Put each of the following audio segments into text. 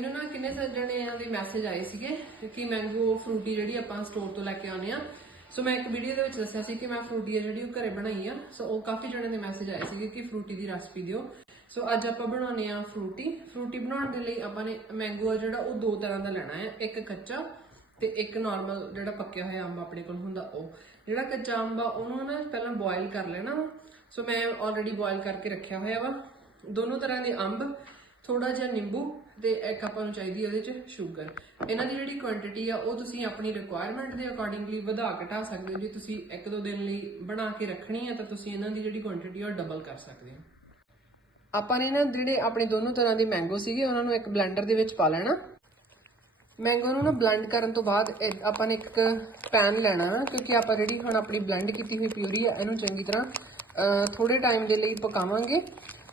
ਮੈਨੂੰ ਨਾ ਕਿੰਨੇ ਸੱਜਣਿਆਂ ਦੇ ਮੈਸੇਜ ਆਏ ਸੀਗੇ ਕਿ ਮੈਂਗੋ ਫਰੂਟੀ ਜਿਹੜੀ ਆਪਾਂ ਸਟੋਰ ਤੋਂ ਲੈ ਕੇ ਆਉਂਦੇ ਆ ਸੋ ਮੈਂ ਇੱਕ ਵੀਡੀਓ ਦੇ ਵਿੱਚ ਦੱਸਿਆ ਸੀ ਕਿ ਮੈਂ ਫਰੂਟੀ ਆ ਜਿਹੜੀ ਉਹ ਘਰੇ ਬਣਾਈ ਆ। ਸੋ ਉਹ ਕਾਫੀ ਜਣਿਆਂ ਦੇ ਮੈਸੇਜ ਆਏ ਸੀਗੇ ਕਿ ਫਰੂਟੀ ਦੀ ਰੈਸਪੀ ਦਿਓ। ਸੋ ਅੱਜ ਆਪਾਂ ਬਣਾਉਣੇ ਆ ਫਰੂਟੀ। ਫਰੂਟੀ ਬਣਾਉਣ ਦੇ ਲਈ ਆਪਾਂ ਨੇ ਮੈਂਗੋ ਆ ਜਿਹੜਾ ਉਹ ਦੋ ਤਰ੍ਹਾਂ ਦਾ ਲੈਣਾ ਹੈ। ਇੱਕ ਕੱਚਾ ਤੇ ਇੱਕ ਨਾਰਮਲ ਜਿਹੜਾ ਪੱਕਿਆ ਹੋਇਆ ਅੰਬ ਆਪਣੇ ਕੋਲ ਹੁੰਦਾ ਉਹ। ਜਿਹੜਾ ਕੱਚਾ ਅੰਬ ਆ, ਉਹਨੂੰ ਨਾ ਪਹਿਲਾਂ ਬੋਇਲ ਕਰ ਲੈਣਾ। ਸੋ ਮੈਂ ਆਲਰੇਡੀ ਬੋਇਲ ਕਰਕੇ ਰੱਖਿਆ ਹੋਇਆ ਵਾ। ਦੋਨੋਂ ਤਰ੍ਹਾਂ ਦੇ ਅੰਬ। ਥੋੜਾ ਜਿਹਾ ਨਿੰਬੂ ਤੇ ਇੱਕ ਆਪਾਂ ਨੂੰ ਚਾਹੀਦੀ ਹੈ ਉਹਦੇ ਚ ਸ਼ੂਗਰ ਇਹਨਾਂ ਦੀ ਜਿਹੜੀ ਕੁਆਂਟੀਟੀ ਆ ਉਹ ਤੁਸੀਂ ਆਪਣੀ ਰਿਕੁਆਇਰਮੈਂਟ ਦੇ ਅਕੋਰਡਿੰਗਲੀ ਵਧਾ ਘਟਾ ਸਕਦੇ ਹੋ। ਜੇ ਤੁਸੀਂ ਇੱਕ ਦੋ ਦਿਨ ਲਈ ਬਣਾ ਕੇ ਰੱਖਣੀ ਹੈ ਤਾਂ ਤੁਸੀਂ ਇਹਨਾਂ ਦੀ ਜਿਹੜੀ ਕੁਆਂਟੀਟੀ ਉਹ ਡਬਲ ਕਰ ਸਕਦੇ ਹੋ। ਆਪਾਂ ਨੇ ਨਾ ਜਿਹੜੇ ਆਪਣੇ ਦੋਨੋਂ ਤਰ੍ਹਾਂ ਦੇ ਮੈਂਗੋ ਸੀਗੇ ਉਹਨਾਂ ਨੂੰ ਇੱਕ ਬਲੈਂਡਰ ਦੇ ਵਿੱਚ ਪਾ ਲੈਣਾ। ਮੈਂਗੋ ਨੂੰ ਨਾ ਬਲੈਂਡ ਕਰਨ ਤੋਂ ਬਾਅਦ ਇਹ- ਆਪਾਂ ਨੇ ਇੱਕ ਪੈਨ ਲੈਣਾ ਵਾ ਕਿਉਂਕਿ ਆਪਾਂ ਜਿਹੜੀ ਹੁਣ ਆਪਣੀ ਬਲੈਂਡ ਕੀਤੀ ਹੋਈ ਪਿਊਰੀ ਆ ਇਹਨੂੰ ਚੰਗੀ ਤਰ੍ਹਾਂ ਅਹ, ਥੋੜੇ ਟਾਈਮ ਦੇ ਲਈ ਪਕਾਵਾਂਗੇ।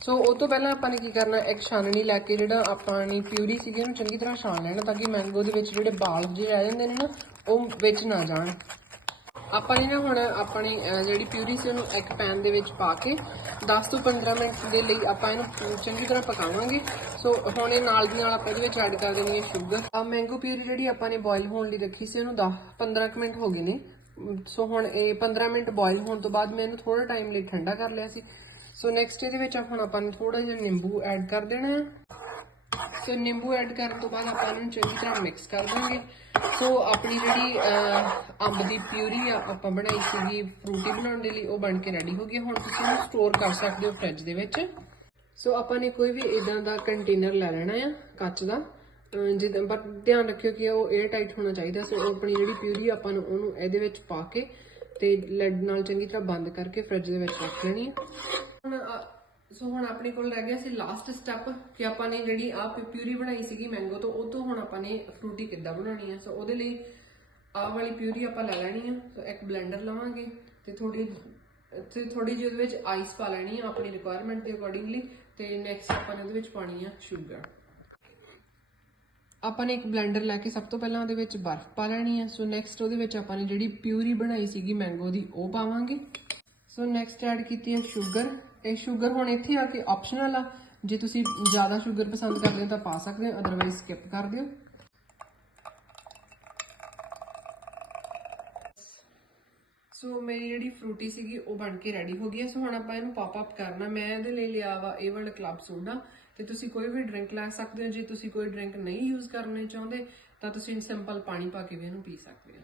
ਸੋ ਉਹ ਤੋਂ ਪਹਿਲਾਂ ਆਪਾਂ ਨੇ ਕੀ ਕਰਨਾ, ਇੱਕ ਛਾਨਣੀ ਲੈ ਕੇ ਜਿਹੜਾ ਆਪਾਂ ਨੇ ਪਿਊਰੀ ਸੀਗੀ, ਉਹਨੂੰ ਚੰਗੀ ਤਰ੍ਹਾਂ ਛਾਣ ਲੈਣਾ ਤਾਂ ਕਿ ਮੈਂਗੋ ਦੇ ਵਿੱਚ ਜਿਹੜੇ ਬਾਲ ਜਿਹੇ ਰਹਿ ਜਾਂਦੇ ਨੇ ਨਾ, ਉਹ ਵਿੱਚ ਨਾ ਜਾਣ। ਆਪਾਂ ਨੇ ਨਾ ਹੁਣ ਆਪਣੀ ਜਿਹੜੀ ਪਿਊਰੀ ਸੀ, ਉਹਨੂੰ ਇੱਕ ਪੈਨ ਦੇ ਵਿੱਚ ਪਾ ਕੇ 10 ਤੋਂ 15 ਮਿੰਟ ਦੇ ਲਈ ਆਪਾਂ ਇਹਨੂੰ ਚੰਗੀ ਤਰ੍ਹਾਂ ਪਕਾਵਾਂਗੇ। ਸੋ ਹੁਣ ਇਹ ਨਾਲ ਦੀ ਨਾਲ ਆਪਾਂ ਇਹਦੇ ਵਿੱਚ ਐਡ ਕਰ ਦੇਣੀ ਹੈ ਸ਼ੂਗਰ ਆ ਮੈਂਗੋ ਪਿਊਰੀ ਜਿਹੜੀ ਆਪਾਂ ਨੇ ਬੋਇਲ ਹੋਣ ਲਈ ਰੱਖੀ ਸੀ, ਉਹਨੂੰ 10 15 ਕੁ ਮਿੰਟ ਹੋ ਗਏ ਨੇ। ਸੋ ਹੁਣ ਇਹ 15 ਮਿੰਟ ਬੋਇਲ ਹੋਣ ਤੋਂ ਬਾਅਦ ਮੈਂ ਇਹਨੂੰ ਥੋੜਾ ਟਾਈਮ ਲਈ ਠੰਡਾ ਕਰ ਲਿਆ ਸੀ। ਸੋ ਨੈਕਸਟ ਇਹਦੇ ਵਿੱਚ ਹੁਣ ਆਪਾਂ ਨੂੰ ਥੋੜਾ ਜਿਹਾ ਨਿੰਬੂ ਐਡ ਕਰ ਦੇਣਾ ਹੈ। ਸੋ ਨਿੰਬੂ ਐਡ ਕਰਨ ਤੋਂ ਬਾਅਦ ਆਪਾਂ ਨੂੰ ਚੰਗੀ ਤਰ੍ਹਾਂ ਮਿਕਸ ਕਰ ਦਾਂਗੇ। ਸੋ ਆਪਣੀ ਜਿਹੜੀ ਅੰਬ ਦੀ ਪਿਊਰੀ ਆ ਆਪਾਂ ਬਣਾਈ ਸੀਗੀ ਫਰੂਟੀ ਬਣਾਉਣ ਦੇ ਲਈ ਉਹ ਬਣ ਕੇ ਰੈਡੀ ਹੋ ਗਈ ਹੁਣ ਤੁਸੀਂ ਇਹਨੂੰ ਸਟੋਰ ਕਰ ਸਕਦੇ ਹੋ ਫ੍ਰਿਜ ਦੇ ਵਿੱਚ। ਸੋ ਆਪਾਂ ਨੇ ਕੋਈ ਵੀ ਇਦਾਂ ਦਾ ਕੰਟੇਨਰ ਲੈ ਲੈਣਾ ਆ ਕੱਚ ਦਾ। ਅਹ, ਜਿੱਦਾਂ ਪਰ ਧਿਆਨ ਰੱਖਿਓ ਕਿ ਉਹ 에ਅਰ ਟਾਈਟ ਹੋਣਾ ਚਾਹੀਦਾ। ਸੋ ਉਹ ਆਪਣੀ ਜਿਹੜੀ ਪਿਊਰੀ ਆਪਾਂ ਨੂੰ ਉਹਨੂੰ ਇਹਦੇ ਵਿੱਚ ਪਾ ਕੇ ਤੇ ਲੈਡ ਨਾਲ ਚੰਗੀ ਤਰ੍ਹਾਂ ਬੰਦ ਕਰਕੇ ਫ੍ਰਿਜ ਦੇ ਵਿੱਚ ਰੱਖ ਲੈਣੀ ਹੈ। ਹੁਣ ਸੋ ਹੁਣ ਆਪਣੇ ਕੋਲ ਰਹਿ ਗਿਆ ਸੀ ਲਾਸਟ ਸਟੈਪ ਕਿ ਆਪਾਂ ਨੇ ਜਿਹੜੀ ਆ ਪਿਊਰੀ ਬਣਾਈ ਸੀਗੀ ਮੈਂਗੋ ਤੋਂ, ਉਹ ਤੋਂ ਹੁਣ ਆਪਾਂ ਨੇ ਫਰੂਟੀ ਕਿੱਦਾਂ ਬਣਾਉਣੀ ਹੈ ਸੋ ਉਹਦੇ ਲਈ ਆਹ ਵਾਲੀ ਪਿਊਰੀ ਆਪਾਂ ਲੈ ਲੈਣੀ ਆ। ਸੋ ਇੱਕ ਬਲੈਂਡਰ ਲਵਾਂਗੇ ਤੇ ਥੋੜੀ ਤੇ ਥੋੜੀ ਜਿਹੀ ਉਹਦੇ ਵਿੱਚ ਆਈਸ ਪਾ ਲੈਣੀ ਆ ਆਪਣੀ ਰਿਕੁਆਇਰਮੈਂਟ ਦੇ ਅਕੋਰਡਿੰਗਲੀ ਤੇ ਨੈਕਸਟ ਆਪਾਂ ਨੇ ਉਹਦੇ ਵਿੱਚ ਪਾਣੀ ਆ ਸ਼ੂਗਰ ਆਪਾਂ ਨੇ ਇੱਕ ਬਲੈਂਡਰ ਲੈ ਕੇ ਸਭ ਤੋਂ ਪਹਿਲਾਂ ਉਹਦੇ ਵਿੱਚ ਬਰਫ਼ ਪਾ ਲੈਣੀ ਹੈ ਸੋ ਨੈਕਸਟ ਉਹਦੇ ਵਿੱਚ ਆਪਾਂ ਨੇ ਜਿਹੜੀ ਪਿਊਰੀ ਬਣਾਈ ਸੀਗੀ ਮੈਂਗੋ ਦੀ, ਉਹ ਪਾਵਾਂਗੇ। ਸੋ ਨੈਕਸਟ ਐਡ ਕੀਤੀ ਹੈ ਸ਼ੂਗਰ ਇਹ ਸ਼ੂਗਰ ਹੁਣ ਇੱਥੇ ਆ ਕੇ ਆਪਸ਼ਨਲ ਆ। ਜੇ ਤੁਸੀਂ ਜ਼ਿਆਦਾ ਸ਼ੂਗਰ ਪਸੰਦ ਕਰਦੇ ਹੋ ਤਾਂ ਪਾ ਸਕਦੇ ਹੋ ਅਦਰਵਾਈਜ਼ ਸਕਿਪ ਕਰ ਦਿਓ। ਸੋ ਮੇਰੀ ਜਿਹੜੀ ਫਰੂਟੀ ਸੀਗੀ, ਉਹ ਬਣ ਕੇ ਰੈਡੀ ਹੋ ਗਈ ਹੈ ਸੋ ਹੁਣ ਆਪਾਂ ਇਹਨੂੰ ਪੌਪ ਅਪ ਕਰਨਾ। ਮੈਂ ਇਹਦੇ ਲਈ ਲਿਆ ਵਾ ਇਹ ਵਾਲਾ ਕਲੱਬ ਸੋਡਾ ਤੇ ਤੁਸੀਂ ਕੋਈ ਵੀ ਡਰਿੰਕ ਲੈ ਸਕਦੇ ਹੋ। ਜੇ ਤੁਸੀਂ ਕੋਈ ਡਰਿੰਕ ਨਹੀਂ ਯੂਜ਼ ਕਰਨੇ ਚਾਹੁੰਦੇ, ਤਾਂ ਤੁਸੀਂ ਸਿੰਪਲ ਪਾਣੀ ਪਾ ਕੇ ਵੀ ਇਹਨੂੰ ਪੀ ਸਕਦੇ ਹੋ।